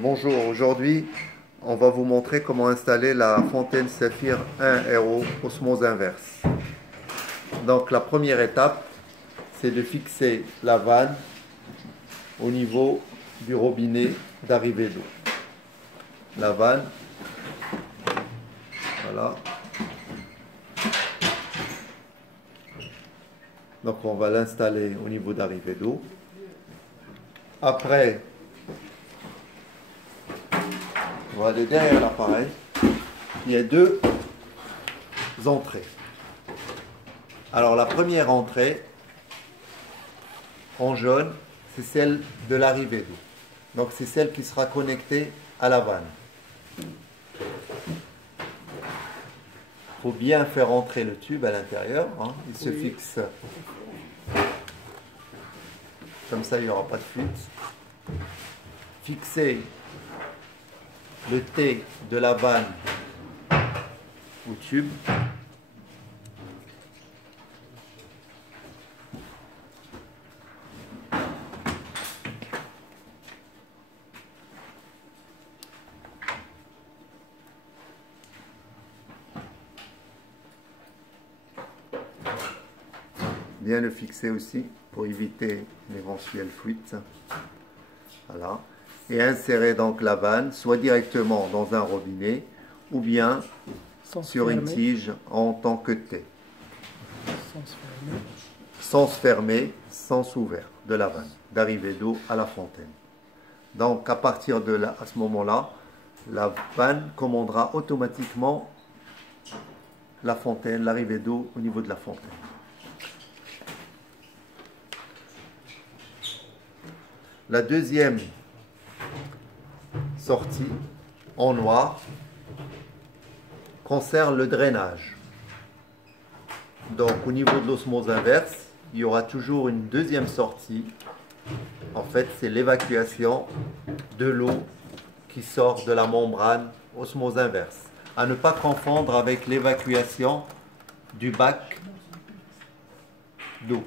Bonjour, aujourd'hui on va vous montrer comment installer la fontaine Saphir 1 RO osmose inverse. Donc la première étape, c'est de fixer la vanne au niveau du robinet d'arrivée d'eau. La vanne, voilà. Donc on va l'installer au niveau d'arrivée d'eau. Après, on va aller derrière l'appareil. Il y a deux entrées. Alors la première entrée, en jaune, c'est celle de l'arrivée d'eau. Donc c'est celle qui sera connectée à la vanne. Il faut bien faire entrer le tube à l'intérieur. Il se fixe comme ça, il n'y aura pas de fuite. Fixer le T de la vanne au tube. Bien le fixer aussi pour éviter l'éventuelle fuite. Voilà. Et insérer donc la vanne soit directement dans un robinet ou bien sur une tige en tant que T. Sens fermé, sens ouvert de la vanne, d'arrivée d'eau à la fontaine. Donc à partir de là, à ce moment-là, la vanne commandera automatiquement la fontaine, l'arrivée d'eau au niveau de la fontaine. La deuxième sortie en noir concerne le drainage. Donc au niveau de l'osmose inverse, il y aura toujours une deuxième sortie. En fait, c'est l'évacuation de l'eau qui sort de la membrane osmose inverse. À ne pas confondre avec l'évacuation du bac d'eau.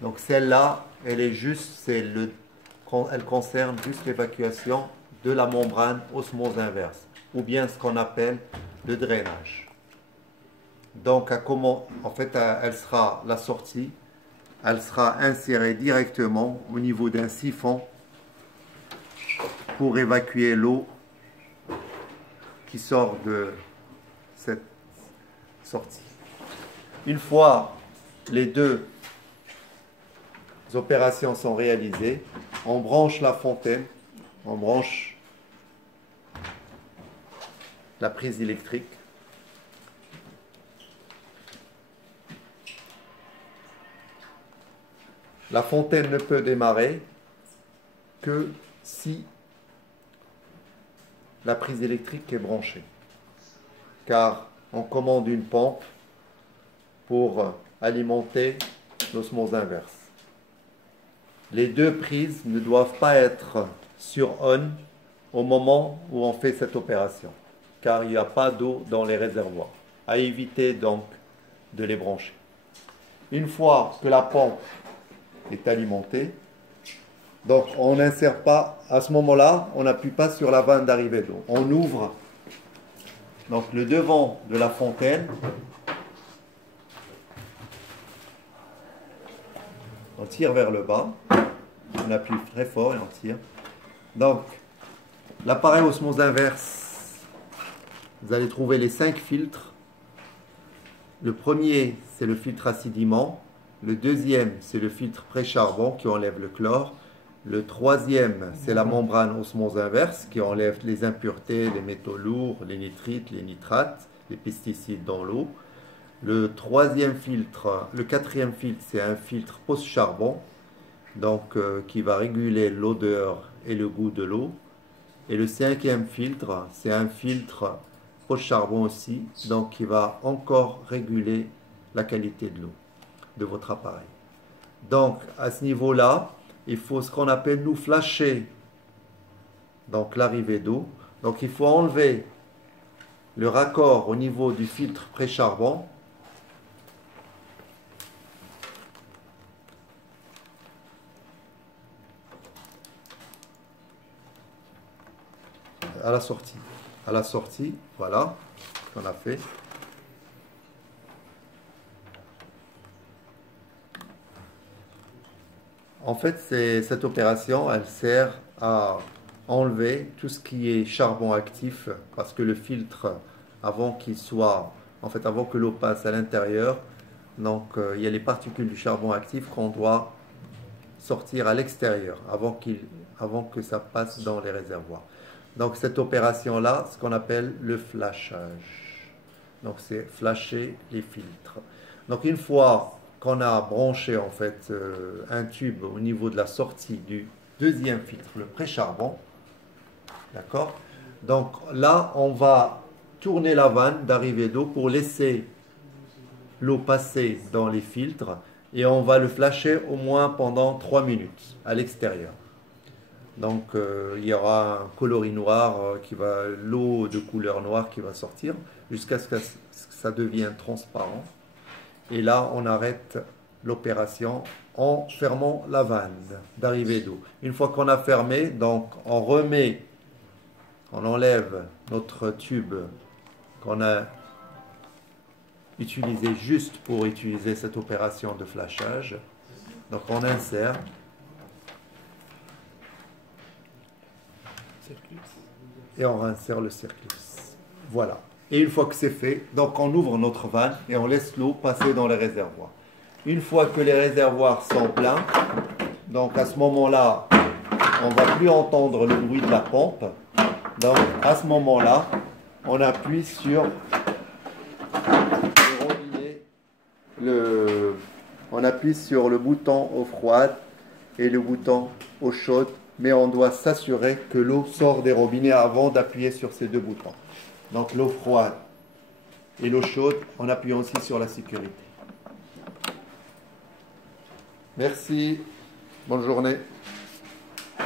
Donc celle-là, elle est juste, elle concerne juste l'évacuation de la membrane osmose inverse, ou bien ce qu'on appelle le drainage. Donc en fait, elle sera la sortie, elle sera insérée directement au niveau d'un siphon pour évacuer l'eau qui sort de cette sortie. Une fois les deux opérations sont réalisées, on branche la fontaine, on branche la prise électrique. La fontaine ne peut démarrer que si la prise électrique est branchée, car on commande une pompe pour alimenter l'osmose inverse. Les deux prises ne doivent pas être sur on au moment où on fait cette opération, car il n'y a pas d'eau dans les réservoirs. À éviter donc de les brancher. Une fois que la pompe est alimentée, donc on n'insère pas, à ce moment-là, on n'appuie pas sur la vanne d'arrivée d'eau. On ouvre donc le devant de la fontaine. On tire vers le bas. On appuie très fort et on tire. Donc, l'appareil osmose inverse, vous allez trouver les 5 filtres. Le premier, c'est le filtre à sédiment. Le deuxième, c'est le filtre pré-charbon qui enlève le chlore. Le troisième, c'est la membrane osmose inverse qui enlève les impuretés, les métaux lourds, les nitrites, les nitrates, les pesticides dans l'eau. Le quatrième filtre, c'est un filtre post-charbon, donc qui va réguler l'odeur et le goût de l'eau. Et le cinquième filtre, c'est un filtre post-charbon aussi, donc qui va encore réguler la qualité de l'eau de votre appareil. Donc à ce niveau-là, il faut ce qu'on appelle nous flasher donc l'arrivée d'eau. Donc il faut enlever le raccord au niveau du filtre pré-charbon. à la sortie. À la sortie, voilà ce qu'on a fait. En fait, cette opération, elle sert à enlever tout ce qui est charbon actif, parce que le filtre, avant qu'il soit, en fait, avant que l'eau passe à l'intérieur, donc il y a les particules du charbon actif qu'on doit sortir à l'extérieur avant que ça passe dans les réservoirs. Donc cette opération-là, ce qu'on appelle le flashage. Donc c'est flasher les filtres. Donc une fois qu'on a branché en fait un tube au niveau de la sortie du deuxième filtre, le pré-charbon, d'accord? Donc là, on va tourner la vanne d'arrivée d'eau pour laisser l'eau passer dans les filtres et on va le flasher au moins pendant 3 minutes à l'extérieur. Donc il y aura un coloris noir l'eau de couleur noire qui va sortir jusqu'à ce que ça devienne transparent. Et là, on arrête l'opération en fermant la vanne d'arrivée d'eau. Une fois qu'on a fermé, donc on enlève notre tube qu'on a utilisé juste pour utiliser cette opération de flashage. Donc on insère. Et on réinsère le circus. Voilà. Et une fois que c'est fait, donc on ouvre notre vanne et on laisse l'eau passer dans les réservoirs. Une fois que les réservoirs sont pleins, donc à ce moment-là, on ne va plus entendre le bruit de la pompe. Donc à ce moment-là, on appuie sur le robinet, on appuie sur le bouton eau froide et le bouton eau chaude, mais on doit s'assurer que l'eau sort des robinets avant d'appuyer sur ces deux boutons. Donc l'eau froide et l'eau chaude en appuyant aussi sur la sécurité. Merci, bonne journée.